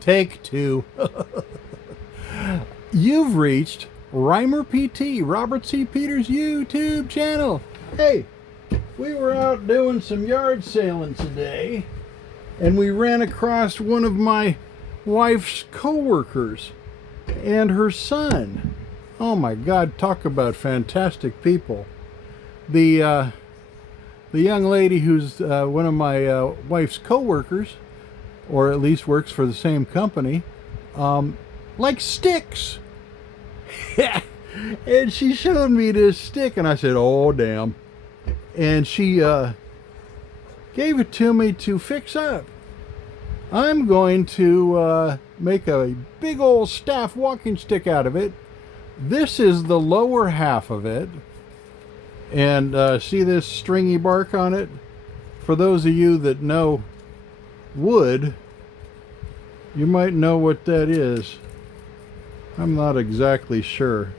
Take two. You've reached Reimer PT, Robert C. Peters YouTube channel. Hey, we were out doing some yard sailing today, and we ran across one of my wife's co-workers and her son. Oh my God, talk about fantastic people. The young lady who's one of my wife's co-workers, or at least works for the same company, likes sticks. And she showed me this stick, and I said, oh, damn. And she gave it to me to fix up. I'm going to make a big old staff walking stick out of it. This is the lower half of it. And see this stringy bark on it? For those of you that know wood, you might know what that is. I'm not exactly sure.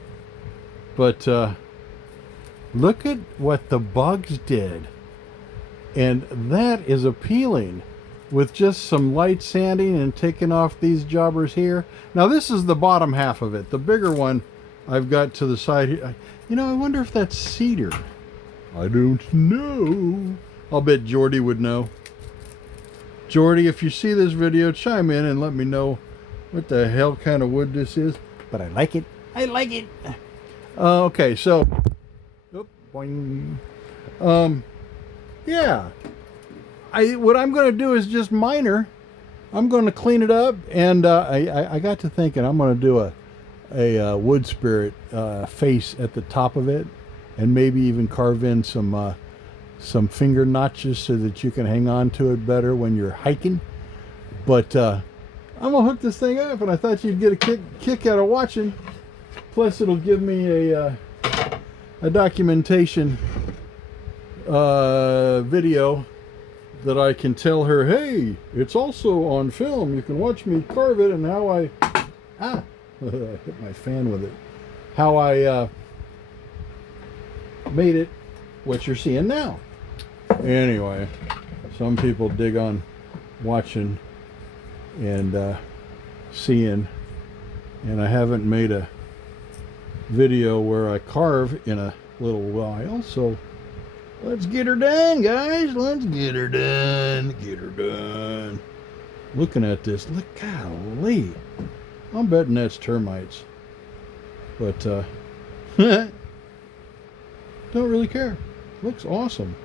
But look at what the bugs did. And that is appealing. With just some light sanding and taking off these jobbers here. Now this is the bottom half of it. The bigger one I've got to the side here. You know, I wonder if that's cedar. I don't know. I'll bet Jordy would know. Jordy, if you see this video, chime in and let me know what the hell kind of wood this is. But I like it. I like it. Okay, so, boing. Yeah. What I'm going to do is just minor. I'm going to clean it up, and I got to thinking I'm going to do a wood spirit face at the top of it, and maybe even carve in some finger notches so that you can hang on to it better when you're hiking. But I'm gonna hook this thing up, and I thought you'd get a kick out of watching. Plus, it'll give me a documentation video that I can tell her, hey, it's also on film. You can watch me carve it and how I I hit my fan with it. How I made it what you're seeing now. Anyway, some people dig on watching and seeing, and I haven't made a video where I carve in a little while, so let's get her done, guys. Let's get her done. Get her done. Looking at this, look, golly, I'm betting that's termites, but don't really care. Looks awesome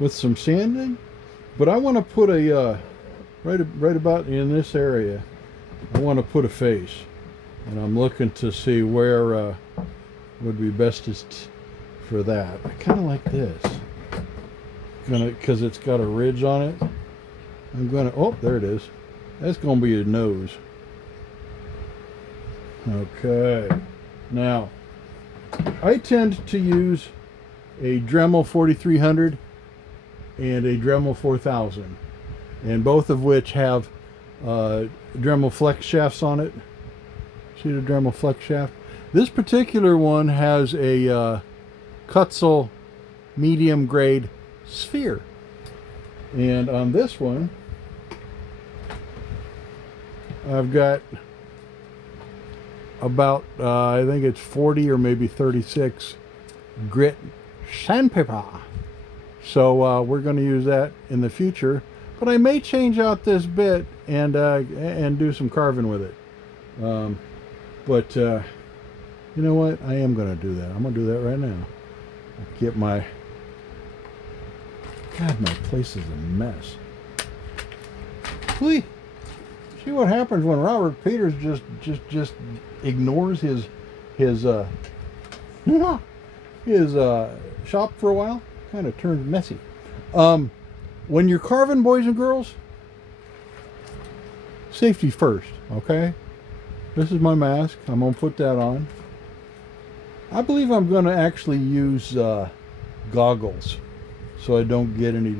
with some sanding, but I want to put a right about in this area. I want to put a face, and I'm looking to see where would be bestest for that. I kind of like this, because it's got a ridge on it. I'm gonna, oh, there it is. That's gonna be a nose. Okay, now I tend to use a Dremel 4300 and a Dremel 4000, and both of which have Dremel flex shafts on it. See the Dremel flex shaft? This particular one has a Kutzel medium grade sphere, and on this one I've got about I think it's 40 or maybe 36 grit sandpaper. So we're going to use that in the future, but I may change out this bit and do some carving with it. But you know what? I am going to do that. I'm going to do that right now. I'll get my... God, my place is a mess. See what happens when Robert Peters just ignores his shop for a while. Kind of turns messy. When you're carving, boys and girls, safety first, okay? This is my mask. I'm going to put that on. I believe I'm going to actually use goggles so I don't get any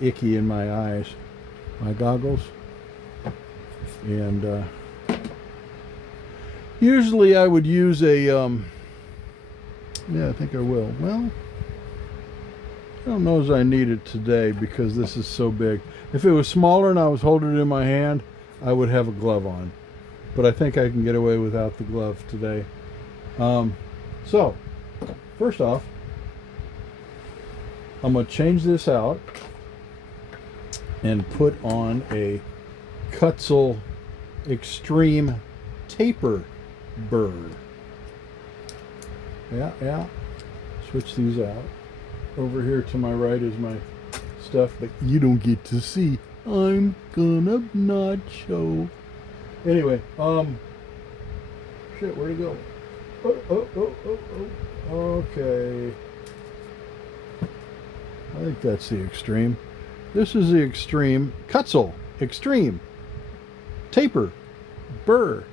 icky in my eyes. My goggles. And usually I would use a yeah, I think I will. Well, I don't know as I need it today because this is so big. If it was smaller and I was holding it in my hand, I would have a glove on. But I think I can get away without the glove today. So, first off, I'm going to change this out and put on a Kutzell Extreme Taper Burr. Yeah. Switch these out. Over here to my right is my stuff, but you don't get to see. I'm gonna not show. Anyway, shit, where'd it go? Oh. Okay. I think that's the Extreme. This is the Extreme Kutzell Extreme Taper Burr.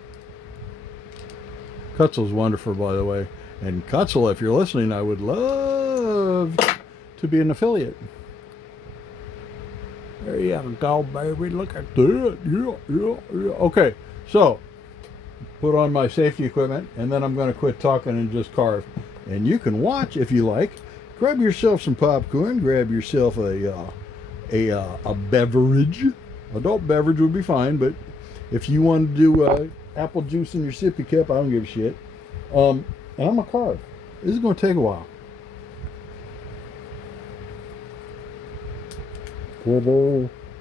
Kutzell's wonderful, by the way. And Kutzell, if you're listening, I would love to be an affiliate. There you go, baby. Look at that. Yeah. Okay, so put on my safety equipment, and then I'm going to quit talking and just carve. And you can watch if you like. Grab yourself some popcorn. Grab yourself a beverage. Adult beverage would be fine, but if you want to do apple juice in your sippy cup, I don't give a shit. And I'm going to carve. This is going to take a while.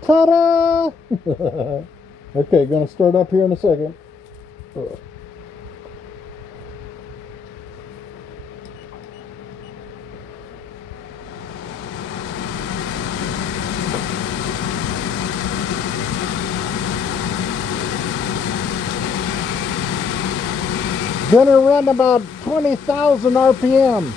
Ta-da! Okay, going to start up here in a second. Gonna run about 20,000 RPM.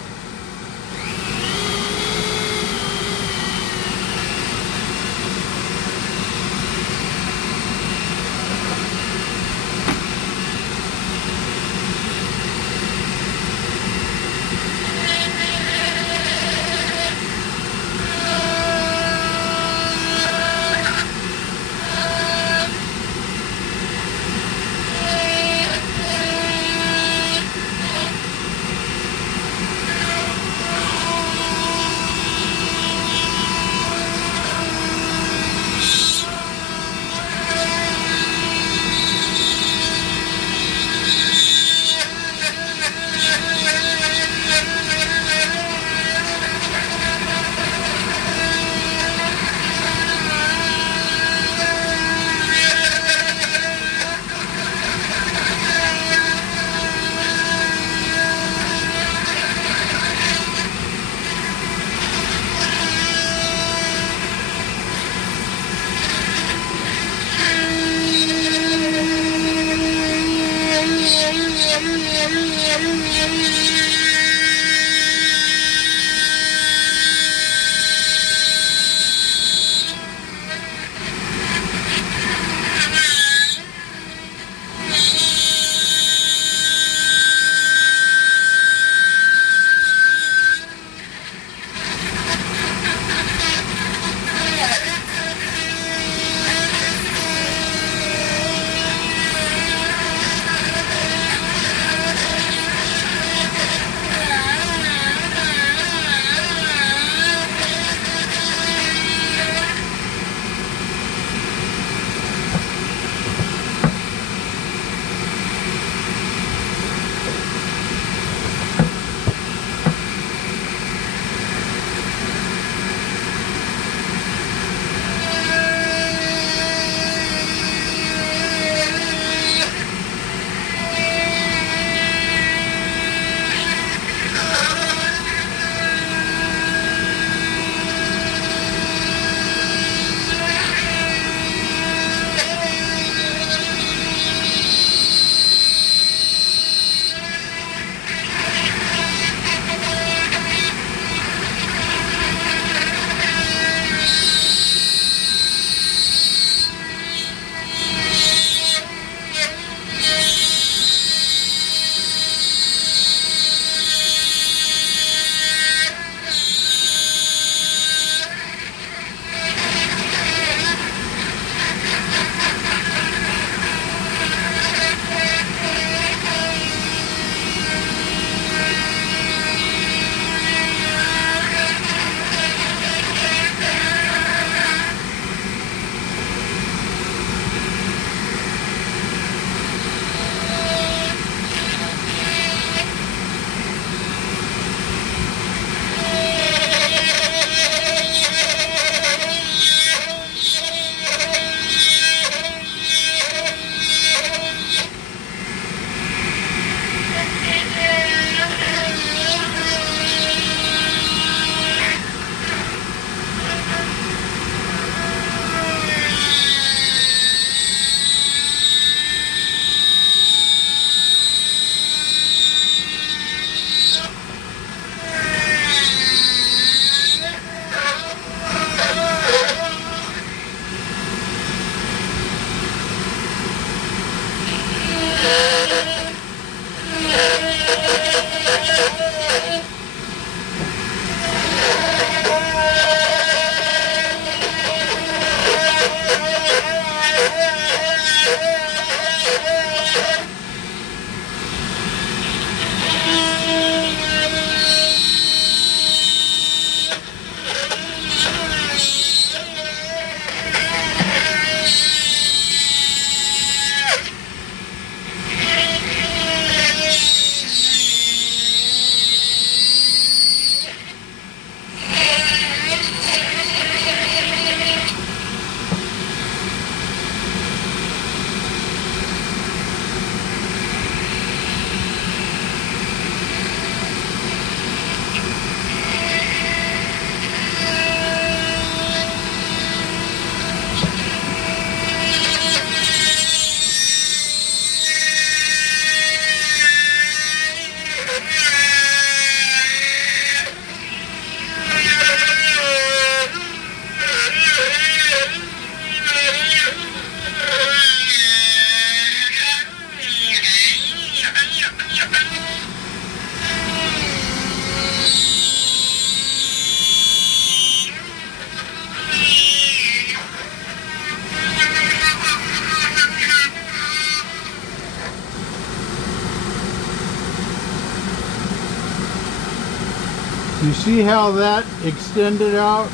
You see how that extended out?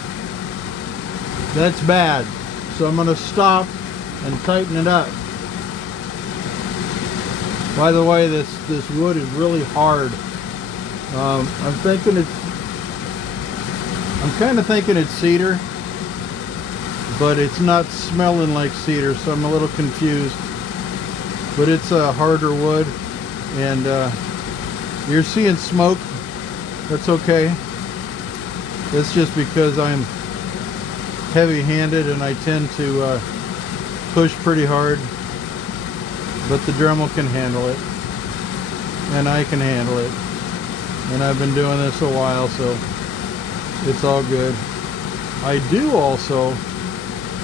That's bad. So I'm going to stop and tighten it up. By the way, this wood is really hard. I'm kind of thinking it's cedar, but it's not smelling like cedar, so I'm a little confused. But it's a harder wood, and you're seeing smoke. That's okay. That's just because I'm heavy-handed and I tend to push pretty hard. But the Dremel can handle it, and I can handle it, and I've been doing this a while, so it's all good. I do also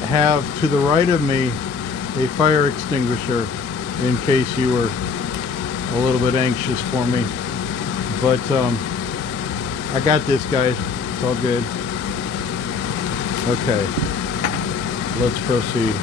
have to the right of me a fire extinguisher in case you were a little bit anxious for me, but I got this, guys. It's all good. Okay, let's proceed.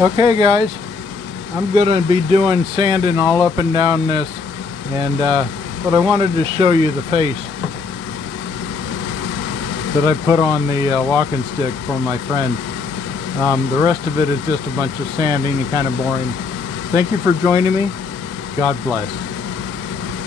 Okay guys, I'm gonna be doing sanding all up and down this, and but I wanted to show you the face that I put on the walking stick for my friend. The rest of it is just a bunch of sanding and kind of boring. Thank you for joining me. God bless.